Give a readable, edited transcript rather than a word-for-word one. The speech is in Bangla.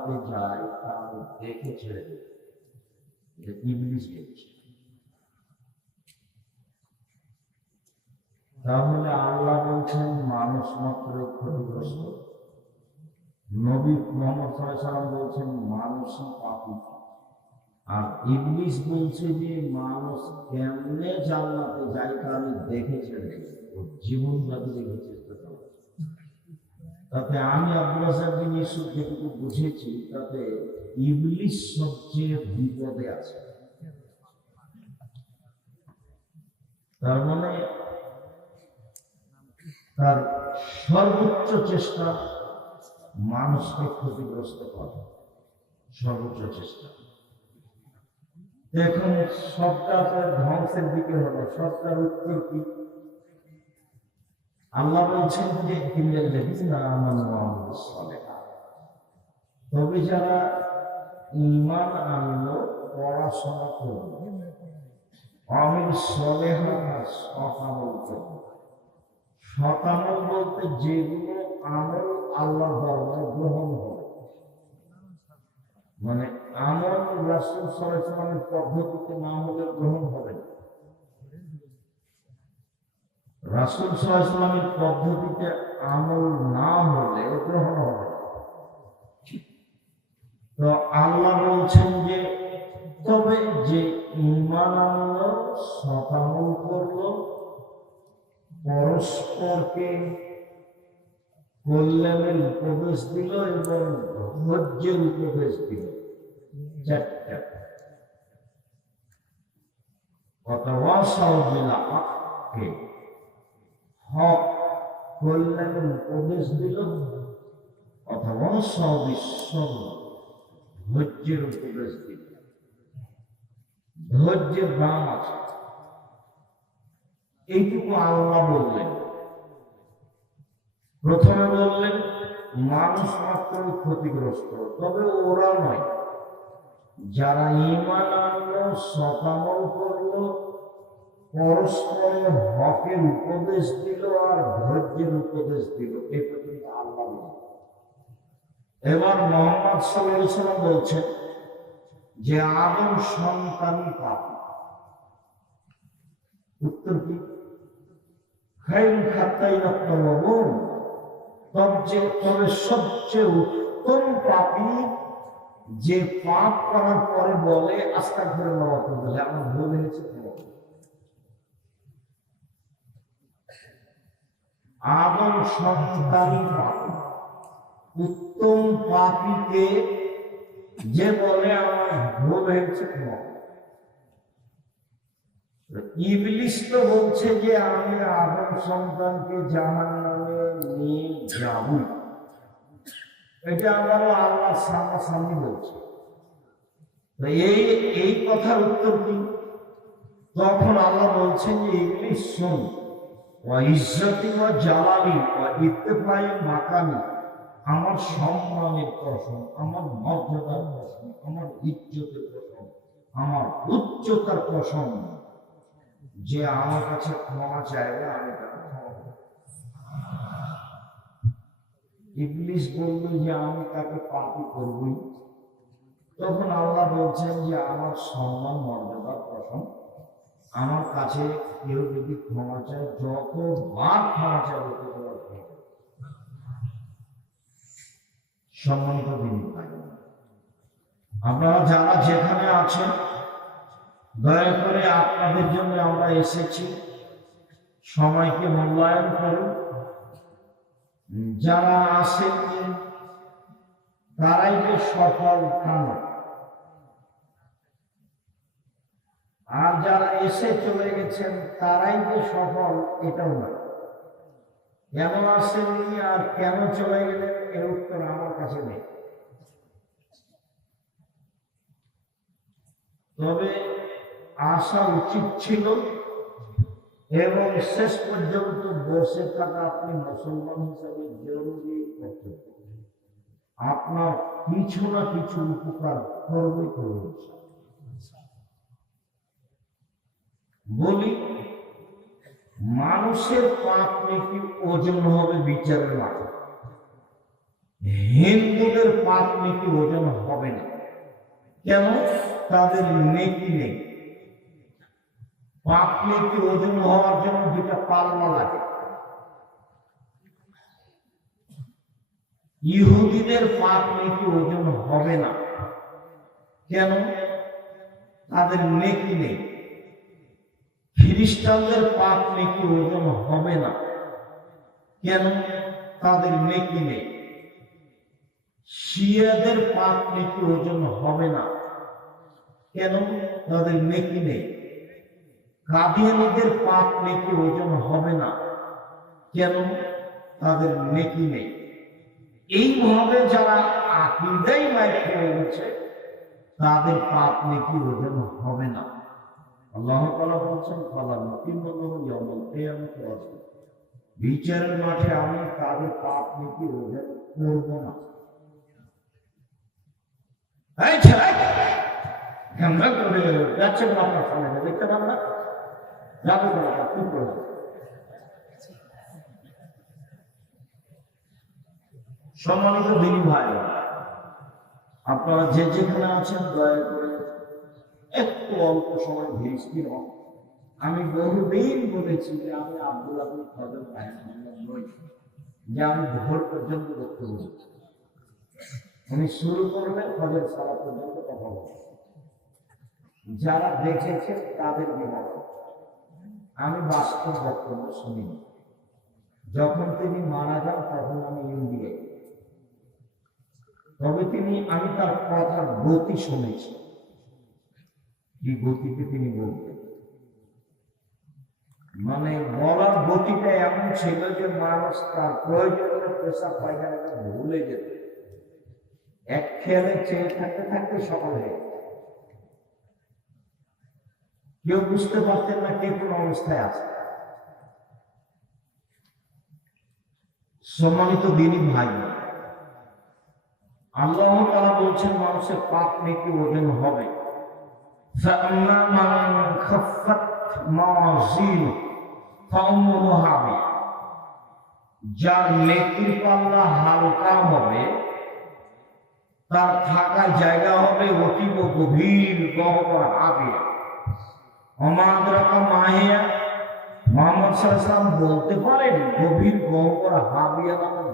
জান্নাতে যায় তা আমি দেখে ছেড়ে দেব, এটা ইবলিস বলছে। তাহলে আল্লাহ বলছেন মানুষ মাত্র ক্ষতিগ্রস্ত, নবী মুহাম্মদ সাল্লাল্লাহু আলাইহি ওয়াসাল্লাম বলছেন মানুষই পাপী, আর ইবলিস বলছে যে মানুষ কেমনে জান্নাতে যায় তা আমি দেখে ছেড়ে দেব, জীবন বাজি রেখে চেষ্টা করব। তাতে আমি আব্দুল রাজ্জাক বিন ইউসুফ যেটুকু বুঝেছি, তাতে ইবলিস সবচেয়ে বিপদে আছে। তার মানে তার সর্বোচ্চ চেষ্টা মানুষকে ক্ষতিগ্রস্ত করা, সর্বোচ্চ চেষ্টা। এখন সবটা ধ্বংসের দিকে হলো, সবটার উত্তর কি? আল্লাহ বলছেন যে তবে যারা ঈমান আনলো, পড়াশোনা করলো, আমিল সালেহাত, সৎ আমল করলো। সৎ আমল বলতে যেগুলো আমল আল্লাহ দরবারে গ্রহণ হবে, মানে আমল রাসূল সাল্লাল্লাহু আলাইহি ওয়াসাল্লামের পদ্ধতিতে না হলে গ্রহণ হবে না। রাসূল সাল্লাল্লাহু আলাইহি ওয়াসাল্লামের পদ্ধতিতে আমল না হলে গ্রহণ হবে না। তো আল্লাহ বলছেন যে তবে যে ঈমান আনলো, সৎ আমল করলো, পরস্পরকে কল্যাণের উপদেশ দিল এবং ধৈর্যের উপদেশ দিল, চারটা। ওয়াতাওয়াসাউ বিল হাক্কি, হক কল্যাণের উপদেশ দিল, ওয়াতাওয়াসাউ বিস সবর, ধৈর্যের উপদেশ দিল। ধৈর্যের দাম আছে, এইটুকু আল্লাহ বললেন। প্রথমে বললেন মানুষ মাত্র ক্ষতিগ্রস্ত, তবে ওরা নয়, যারা ঈমান আনলো, সৎ আমল করলো, পরস্পরের হকের উপদেশ দিল আর ধৈর্যের উপদেশ দিল, এই পর্যন্ত আল্লাহ বললেন। এবার মুহাম্মদ সাল্লাল্লাহু আলাইহি ওয়াসাল্লাম বলছেন যে আদম সন্তানই পাপী। উত্তর কি? খায়রুল খাত্তাইনা তাওয়াবুন, তবে সবচেয়ে উত্তম পাপী যে পাপ করার পরে বলে আস্তাগফিরুল্লাহ ওয়া আতুবু ইলাইহি, আমার ভুল হয়েছে। আদম সন্তানই পাপী। উত্তম পাপীকে যে বলে আমার ভুল হয়েছে। ইবলিস তো বলছে যে আমি আদম সন্তানকে জাহান্নামে নিয়ে যাব, এটা আমারও আল্লাহ সামনাসামনি বলছে। এই কথার উত্তর কি? তখন আল্লাহ বলছেন যে ইবলিস শোন, ওয়া ইজ্জতি ওয়া জালালি ওয়া ইত্তিফাই মাকামি, আমার সম্মানের কসম, আমার মর্যাদার কসম, আমার ইজ্জতের কসম, আমার উচ্চতার কসম, যে আমার কাছে ক্ষমা চাইবে আমি তাকে ক্ষমা করব। ইবলিস বলল যে আমি তাকে পাপী করবই। তখন আল্লাহ বলছেন যে আমার সম্মান মর্যাদার কসম, আমার কাছে কেউ যদি ক্ষমা চায়, যতবার ক্ষমা চাইবে ততবার ক্ষমা করব। সম্মানিত দিনী ভাই, আপনারা যারা যেখানে আছেন, দয়া করে আপনাদের জন্য আমরা এসেছি, সময়কে মূল্যায়ন করুন। যারা আসেননি তারাই যে সফল তা নয়, আর যারা এসে চলে গেছেন তারাই যে সফল এটাও নয়। কেন আসেননি আর কেন চলে গেলেন এর উত্তর আমার কাছে নেই। তবে আসা উচিত ছিল এবং শেষ পর্যন্ত বসে থাকা আপনি মুসলমান হিসাবে জরুরি কর্তব্য। আপনার কিছু না কিছু উপকার করবে করবে। বলি, মানুষের পাপ নাকি ওজন হবে বিচারের মাঠে। হিন্দুদের পাপ নেকি ওজন হবে না। কেন? তাদের নেকি নেই। পাপ নেকি ওজন হওয়ার জন্য দুটা পাল্লা লাগে। ইহুদিদের পাপ নেকি ওজন হবে না। কেন? তাদের নেকি নেই। খ্রিস্টানদের পাপ নেকি ওজন হবে না। কেন? তাদের নেকি নেই। শিয়াদের পাপ নেকি ওজন হবে না। কেন? তাদের নেকি নেই। কাদিয়ানীদের পাপ নেকি ওজন হবে না। কেন? তাদের নেকি নেই। এইভাবে যারা আকীদাই মাইক হয়ে গেছে তাদের পাপ নেকি ওজন হবে না। আল্লাহ তাআলা বলছেন ফালা মুকিমুল্লাহু ইয়াউমাল কিয়ামাতি ওয়াজনা, বিচারের মাঠে আমি তাদের পাপ নেকি ওজন করব না। এই ছেলে আমরা করে যাচ্ছে না, আপনার সামনে দেখতে পান না, যাবে না, কি করবে? সম্মানিত দিনী ভাই, আপনারা যে যেখানে আছেন দয়া করে একটু অল্প সময় ধীর স্থির হন। আমি বহুদিন বলেছি যে আমি আব্দুল আবুল ফজল নই, যে আমি ভোর পর্যন্ত দেখতে বলছি। উনি শুরু করলে ফজর সারা পর্যন্ত কথা বলছে। যারা দেখেছে তাদের বিবরণ, আমি বাস্তব বক্তব্য শুনিনি। যখন তিনি মারা যান তখন আমি ইন্ডিয়ায়, তবে আমি তার কথার গতি শুনেছি, কি গতিতে তিনি বলতেন। মানে বলার গতিটা এমন ছিল যে মানুষ তার প্রয়োজনীয় পেশাব পায়খানাটা ভুলে যেত। এক খেয়ালে চেয়ে থাকতে থাকতে সকাল হয়ে যেত। কেউ বুঝতে পারতেন না কে কোন অবস্থায় আছে। সম্মানিত দিনী ভাই, আল্লাহ তাআলা বলছেন মানুষের পাপ নেকি ওজন হবে। فَأَمَّا مَنْ خَفَّتْ مَوَازِينُهُ فَأُمُّهُ هَاوِيَةٌ, যার নেকির পাল্লা হালকা হবে তার থাকার জায়গা হবে অতীব গভীর গহ্বর হাবিয়া। ওমা আদরাকা মা হিয়া, মুহাম্মদ সাল্লাল্লাহু আলাইহি ওয়াসাল্লাম বলতে পারেন গভীর গহ্বর হাবিয়া নামক